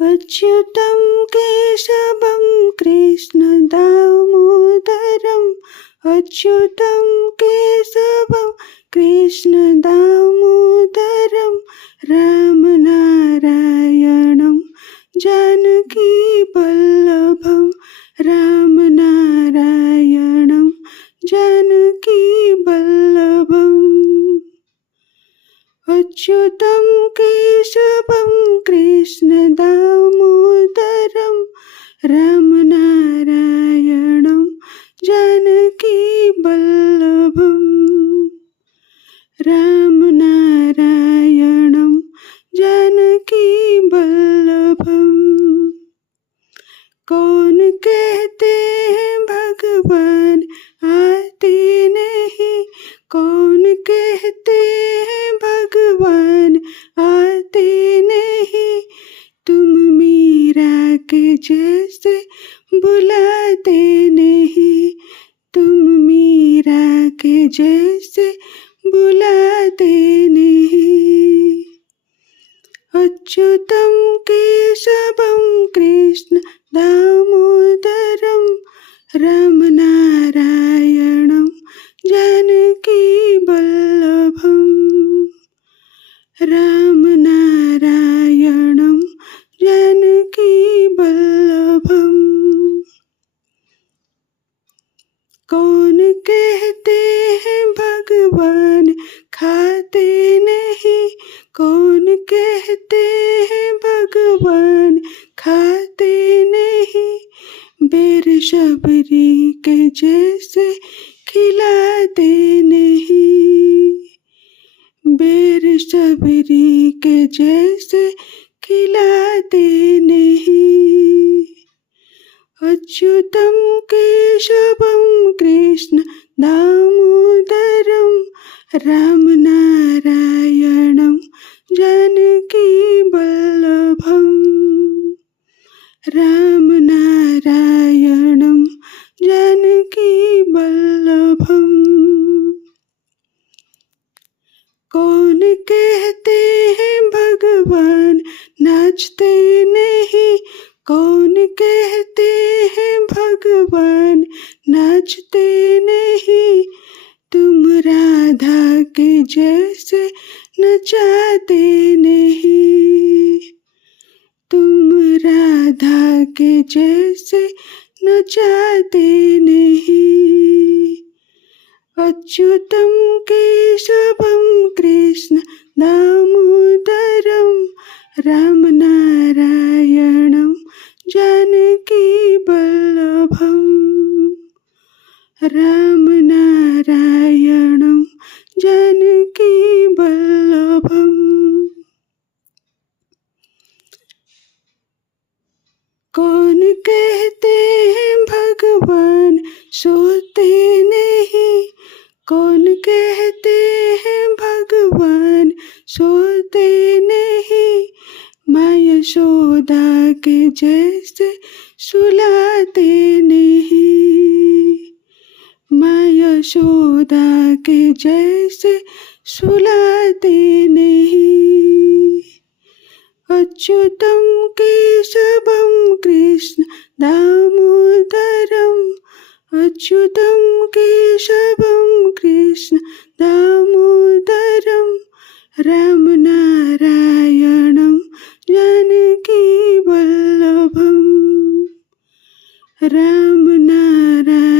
अच्युतं केशवं कृष्णदामोदरम् अच्युतं केशवं कृष्णदामोदरं रामनारायणं जानकीवल्लभं रामनारायणं जानकीवल्लभम् अच्युतं केशवं कृष्णदामोदरं रामनारायणं जानकीवल्लभम् रामनारायणं जानकीवल्लभम्। कौन कहते हैं भगवान आते नहीं, कौन कहते हैं भगवान आते नहीं, तुम मीरा के जैसे बुलाते नहीं, तुम मीरा के जैसे बुलाते नहीं। अच्युतं केशवं कृष्ण दामोदरं रामनारायणं जानकीवल्लभम् रामनारायणं जानकीवल्लभम्। कौन कहते हैं भगवान खाते नहीं, कौन कहते हैं भगवान खाते नहीं, बेर शबरी के जैसे खिलाते नहीं, बेर शबरी के जैसे खिलाते नहीं। अच्युतं केशवं कृष्ण दामोदरं रामनारायणं जानकीवल्लभम् रामनारायणं जानकीवल्लभम्। कौन कहते हैं भगवान नाचते नहीं, कौन कहते हैं भगवान नाचते नहीं, तुम राधा के जैसे नचाते नहीं, तुम राधा के जैसे नचाते नहीं। अच्युतं केशवं कृष्ण दामोदरं रामनारायणं जानकीवल्लभम् रामनारायणं जानकीवल्लभम्। कौन कहते हैं भगवान सोते नहीं, कौन कहते हैं भगवान सोते नहीं, माँ यशोदा के जैसे सुलाते नहीं, माँ यशोदा के जैसे सुलाते नहीं। अच्युतं केशवं कृष्ण दामोदरं अच्युतं केशवं कृष्ण दामोदरं रामनारायणं जानकीवल्लभम् रामनारायणं